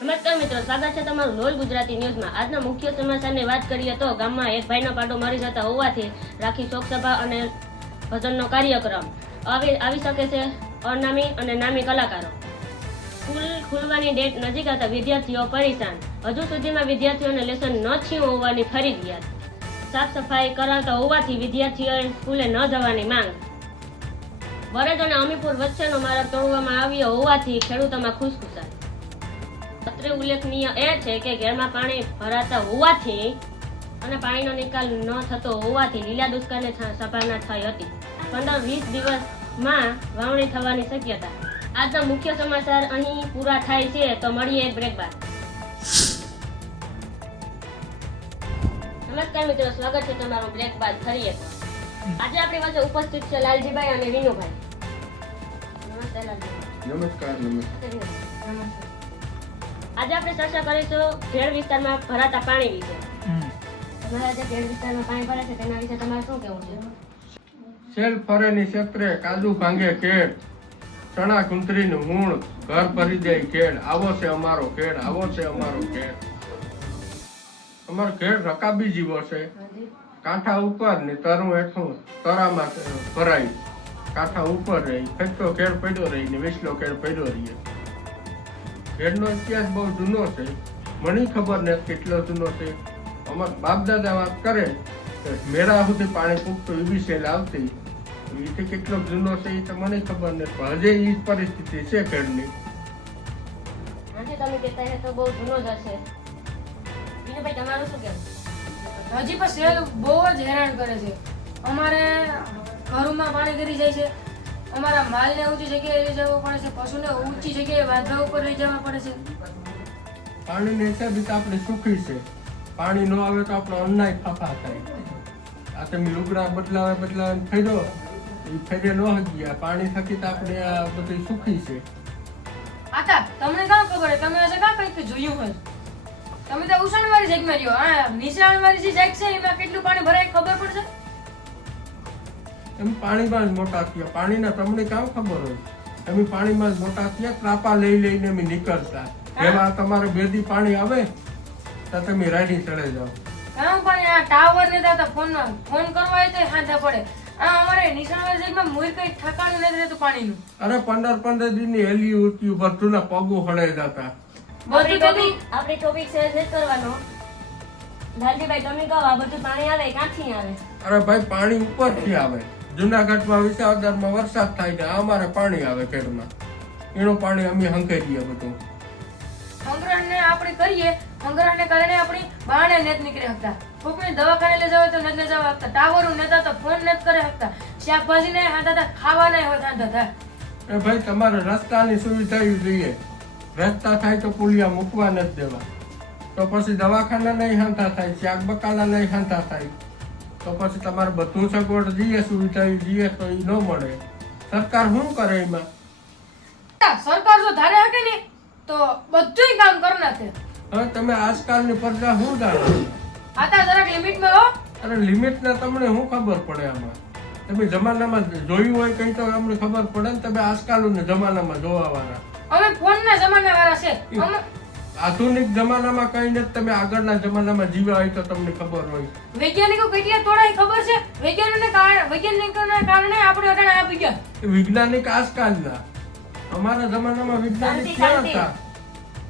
નમસ્કાર મિત્રો, સ્વાગત છે તમારું લોલ ગુજરાતી ન્યૂઝમાં। આજના મુખ્ય સમાચારની વાત કરીએ તો ગામમાં એક ભાઈનો પાડો મરી જતા હોવાથી રાખી શોકસભા અને ભજનનો કાર્યક્રમ આવી શકે છે અનામી અને નામી કલાકારો। સ્કૂલ ખુલવાની ડેટ નજીક આવતા વિદ્યાર્થીઓ પરેશાન। હજુ સુધીમાં વિદ્યાર્થીઓને લેસન ન થયું હોવાની ફરિયાદ। સાફ સફાઈ કરાવતા હોવાથી વિદ્યાર્થીઓએ સ્કૂલે ન જવાની માંગ। બરડ અને અમીપુર વચ્ચેનો માર્ગ તોડવામાં આવ્યો હોવાથી ખેડૂતોમાં ખુશખુશાલ। અત્રે ઉલ્લેખનીય એ છે કે ઘેરમાં પાણી ભરાતા હોવાથી અને પાણીનો નિકાલ ન થતો હોવાથી લીલા દુષ્કાળની સંભાવના થઈ હતી। 15-20 દિવસમાં વાવણી થવાની શક્યતા। આજના મુખ્ય સમાચાર અહીં પૂરા થાય છે, તો મળીએ એક બ્રેક બાદ। નમસ્કાર મિત્રો, સ્વાગત છે તમારું બ્રેક બાદ ફરી એકવાર। આજે આપણી પાસે ઉપસ્થિત છે લાલજીભાઈ અને વિનુભાઈ। નમસ્તે લાલજીભાઈ। નમસ્કાર। નમસ્તે। આજે આપણે ચર્ચા કરીશું ખેડ વિસ્તારમાં ભરાતા પાણી વિશે। તમારા જે ખેડ વિસ્તારમાં પાણી ભરે છે તેના વિશે તમારે શું કહેવું છે? સેલ ફરેની ક્ષેત્રે કાજુ ભાંગે ખેડ, ચણા કુંતરીનું મૂળ, ઘર ભરી જાય ખેડ, આવો છે અમારો ખેડ, આવો છે અમારો ખેડ। અમારો ખેડ રકાબી જીવો છે, કાંઠા ઉપર ને તરું હેઠું તરામાં ભરાય, કાંઠા ઉપર રહી, ફેંકતો ખેડ પડ્યો રહી ને વિસલો ખેડ પડ્યો રહીએ। ખેડનો ઇતિહાસ બહુ જૂનો છે, મને ખબર નથી કેટલો જૂનો છે। અમારા બાપ દાદા વાત કરે મેળા સુધી પાણી પૂગતું એવી સેલ આવતી, એથી કેટલો જૂનો છે એ તો મને ખબર નથી, પણ હજી એ પરિસ્થિતિ છે ખેડની। આજે તમે કહેતા હે તો બહુ જૂનો જ હશે। વિનુભાઈ તમારું શું કહેવું? હજી પણ સેલ બહુ જ હેરાન કરે છે। અમારે ઘરોમાં પાણી કરી જાય છે, અમારા માલને ઊંચી જગ્યાએ લઈ જવો પડે છે, પશુને ઊંચી જગ્યાએ વાંધા ઉપર લઈ જવા પડે છે। પાણીના હિસાબે તો આપણે સુખી છે, પાણી ન આવે તો આપણો અન્નાય ફાફા થાય। આ તમે લુગડા બદલાવે ફેર્યો એ ફેરે ન હજી પાણી થકી તો આપણે આ બધું સુખી છે। આતા તમને કાં ખબર તમે હશે કાં કંઈક જોયું હોય? તમે તો ઉષણવાળી જગ્યામાં રહ્યો, આ નિશાળવાળી જે જગ્યા છે એમાં કેટલું પાણી ભરાય ખબર પડશે? તમે પાણીમાં જ મોટા થયા, પાણીના તમને કામ ખબર હોય? તમે પાણીમાં જ મોટા થયા, ત્રાપા લઈ લઈને અમે નીકળતા, એવા તમારે બેદી પાણી આવે તો તમે રાડી ચડે જાઓ। કામ પાણી આ ટાવર ને દાતા ફોન કરવા હોય તો હાંધા પડે। આ અમારે નિશાળવાળી જગ્યામાં મુઈ કઈ ઠકાણું નથી રહેતું પાણીનું। અરે 15 દિનની હેલી ઉઠ્યું, બધું ના પગો હળાઈ જતા। આપણી ટોપિક શેર નથી કરવાનો। લાલજીભાઈ તમે કહો, આ બધું પાણી આવે ક્યાંથી આવે? અરે ભાઈ પાણી ઉપરથી આવે। જુનાગઢમાં વિસાવદરમાં વરસાદ થાય છે, અમારે પાણી આવે ખેડમાં, એનું પાણી અમે હંકેરીએ બધું। સંગ્રહને આપણે કરીએ, સંગ્રહને કારણે આપણી બહાને નેત નીકળી શકતા, કોકને દવાખાને લઈ જવા તો નથી લઈ જવા શકતા, ટાવરો નતા તો ફોન નથી કરી શકતા, શાકભાજી ને હાથા ખાવાના હોય હાથા। એ ભાઈ તમારે રસ્તાની સુવિધા જોઈએ, રસ્તા થાય તો પુલિયા મૂકવા નથી દેવા, તો પછી દવાખાના નહીં હાંધા થાય, શાક બકાલા નહીં હાંધા થાય, તો પછી તમારે બધું સગવડ જોઈએ, સુવિધા જોઈએ તો એ ન મળે। સરકાર શું કરે એમાં? સરકાર જો ધારે હકે ને તો બધુંય કામ કરી નાખે। હવે તમે આજકાલની પ્રજા શું જાણો? આતા જરાક લિમિટમાં હો। અરે લિમિટ ને તમને શું ખબર પડે આમાં? તમે જમાનામાં જોયું હોય કઈ તો અમને ખબર પડે ને, તમે આજકાલના જમાનામાં જોવા વાળા। અમે ફોનના જમાના વાળા છે। આધુનિક જમાનામાં કઈ નથી, તમે આગળના જમાનામાં જીવ્યા હોય તો તમને ખબર હોય। વૈજ્ઞાનિકો કેટલા તોડાય ખબર છે? વૈજ્ઞાનિકોના કારણે આપણે અટાણે આપી ગયા। વૈજ્ઞાનિક આજકાલના, અમારા જમાનામાં વૈજ્ઞાનિક ક્યાં હતા?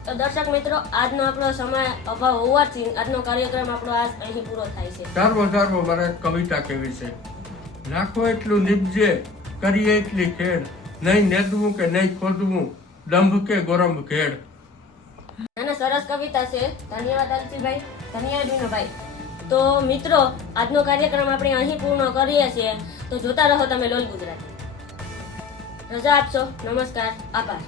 તો દર્શક મિત્રો, આજનો આપણો સમય અભાવ હોવાથી આજનો કાર્યક્રમ આપણો આજ અહીં પૂરો થાય છે। ધારવો મારે એક કવિતા કેવી છે, નાખો એટલું નીપજે, કરીએ એટલી ખેડ, નહીં નેદવું કે નહીં ખોદવું, દંભ કે ગોરંભ ખેડ। અને સરસ કવિતા છે। ધન્યવાદ લાલજીભાઈ, ધન્યવાદ વિનુભાઈ। તો મિત્રો, આજનો કાર્યક્રમ આપણે અહીં પૂર્ણ કરીએ છીએ, તો જોતા રહો તમે લોલ ગુજરાતી। રજા આપશો? નમસ્કાર, આભાર।